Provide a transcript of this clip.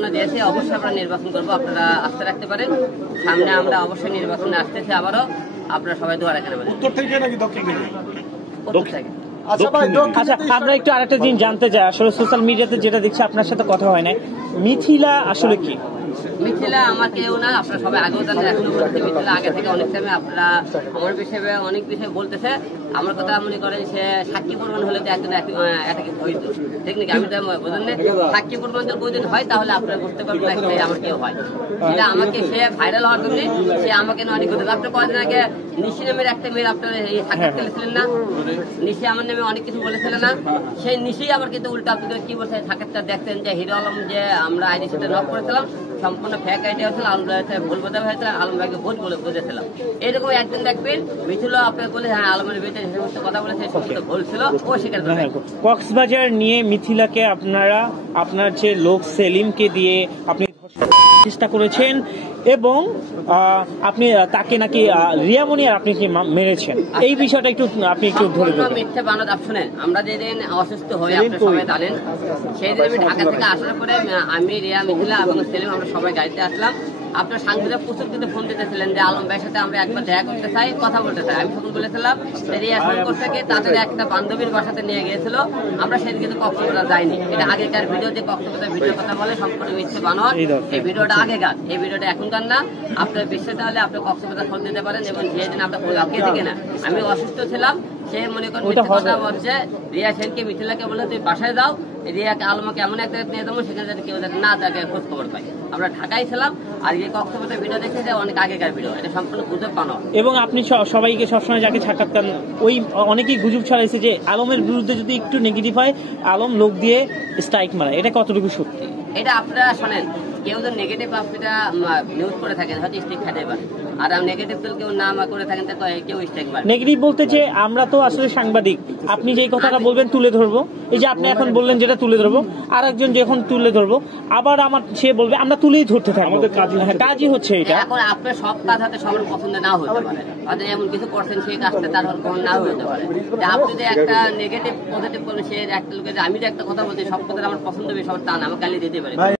ঘোষণা দিয়েছে, অবশ্যই আমরা নির্বাচন করবো, আপনারা আস্থা রাখতে পারেন। সামনে আমরা অবশ্যই নির্বাচনে আসতেছি আবারও, আপনারা সবাই দোয়া রাখেন। উত্তর থেকে নাকি দক্ষিণ থেকে? উত্তর থেকে। আচ্ছা, আমরা একটু আরেকটা জিনিস জানতে চাই, আসলে সোশ্যাল মিডিয়াতে যেটা দেখছি আপনার সাথে কথা হয় না, মিথিলা আসলে কি? মিথিলা আমার কেউ না, আপনারা সবাই আগেও জানেন, এখনো বলতে মিথিলা আগে থেকে অনেক টাইমে আপনারা আমার বিষয়ে অনেক বিষয়ে বলতেছে। আমার কথা মনে করেন সে সাক্ষী প্রমাণ হলে তো একজন এটাকে হইতো, ঠিক নাকি? আমি তো বোঝেন না, সাক্ষী প্রমাণ যদি কোনোদিন হয় তাহলে আপনারা বুঝতে পারবেন আমার কেউ হয়। সেটা আমাকে সে ভাইরাল হওয়ার জন্য সে আমাকে অনেক কথা, আপনার কয়েকদিন আগে নিশি নামের একটা মেয়ের আপনার এই সাক্ষাৎ করেছিলেন না, নিশি আমার নামে অনেক কিছু বলেছিলেন না, সেই নিশি আবার কিন্তু উল্টা আপনাদের কি বলছে, সাক্ষাৎটা দেখতেন যে হিরো আলম যে আমরা আইডি সাথে নক করেছিলাম সম্পূর্ণ ফেক আইডিয়া হয়েছিল, আলম ভাই ভুল বোঝা হয়েছিল, আলম ভাইকে ভুল বলে বুঝেছিলাম। এরকম একদিন দেখবেন মিথিলা আপনাকে বলে হ্যাঁ আলমের বিরুদ্ধে যে সমস্ত কথা বলেছে সমস্ত ভুল ছিল, ও স্বীকার করে। কক্সবাজার নিয়ে মিথিলাকে আপনার যে লোক সেলিমকে দিয়ে আপনি চেষ্টা করেছেন এবং আপনি তাকে নাকি রিয়ামনি আর আপনি কি মেরেছেন, এই বিষয়টা আপনি একটু ধরে দেবেন। মিথ্যা বানাত শুনেন, আমরা যেদিন অসুস্থ হয়ে আপনারা সবাই জানেন, সেই দিন আমি ঢাকা থেকে আসার পরে আমি রিয়া, মিথিলা এবং সেলিম আমরা সবাই গাড়িতে আসলাম। আপনার সাংবাদিক প্রচুর কিন্তু ফোন দিতেছিলেন যে আলম ভাইয়ের সাথে আমরা একবার দেখা করতে চাই, কথা বলতে চাই। আমি তখন বলেছিলাম রিয়া ফোন করতে গিয়ে তাদের একটা বান্ধবীর বাসাতে নিয়ে গিয়েছিল, আমরা সেদিন কিন্তু কক্সবাজার যাইনি। এটা আগেকার ভিডিও, যে কক্সবাজার ভিডিও কথা বলে সম্পূর্ণ মিথ্যে বানোয়ার। এই ভিডিওটা আগেকার, এই ভিডিওটা এখনকার না। আপনার বিশ্বাস হলে আপনি কক্সবাজার ফোন দিতে পারেন। এবং যেদিন আপনার কে থেকে না আমি অসুস্থ ছিলাম, সে মনে করেন কথা বলছে রিয়া সেনকে মিথিলাকে বলে তুই বাসায় যাও, রিয়াকে আলমাকে এমন একটা নিয়ে যাবো সেখানে যাতে কেউ যাতে না তাকে খোঁজ খবর পাই। আমরা ঢাকায় ছিলাম, আর এই কক্সবাজার ভিডিও দেখে যে অনেক আগেকার ভিডিও, এটা সম্পূর্ণ গুজব বানানো। এবং আপনি সবাইকে সবসময় যাকে সাক্ষাৎকার ওই অনেকেই গুজব ছড়াইছে যে আলমের বিরুদ্ধে যদি একটু নেগেটিভ হয় আলম লোক দিয়ে স্ট্রাইক মারে, এটা কতটুকু সত্যি? এটা আপনারা শোনেন, কেউ যদি নেগেটিভ আপনারা নিউজ করে থাকেন হয়তো স্ট্রাইক খাইতে পারে, আর নেগেটিভ কেউ না করে থাকেন তো কেউ স্ট্রাইক মারে। নেগেটিভ বলতে যে আমরা তো আসলে সাংবাদিক, আপনি যেই কথাটা বলবেন তুলে ধরবো, এই যে আপনি এখন বললেন যেটা তুলে ধরবো, আর একজন যখন তুলে ধরবো আবার সে বলবে আমরা তুলেই ধরতে থাকবো, আমাদের কাজই হচ্ছে এটা। এখন আপনার সব কাজ হাতে সবার পছন্দ না হতে পারে, হয়তো এমন কিছু করছেন সেই কাজটা তার পছন্দ না হতে পারে। আপনি যদি একটা নেগেটিভ পজিটিভ করবেন, সে একটা লোকের আমি যে একটা কথা বলছি সব কথা আমার পছন্দ হবে সবার তা না, আমাকে গালি দিতে পারে।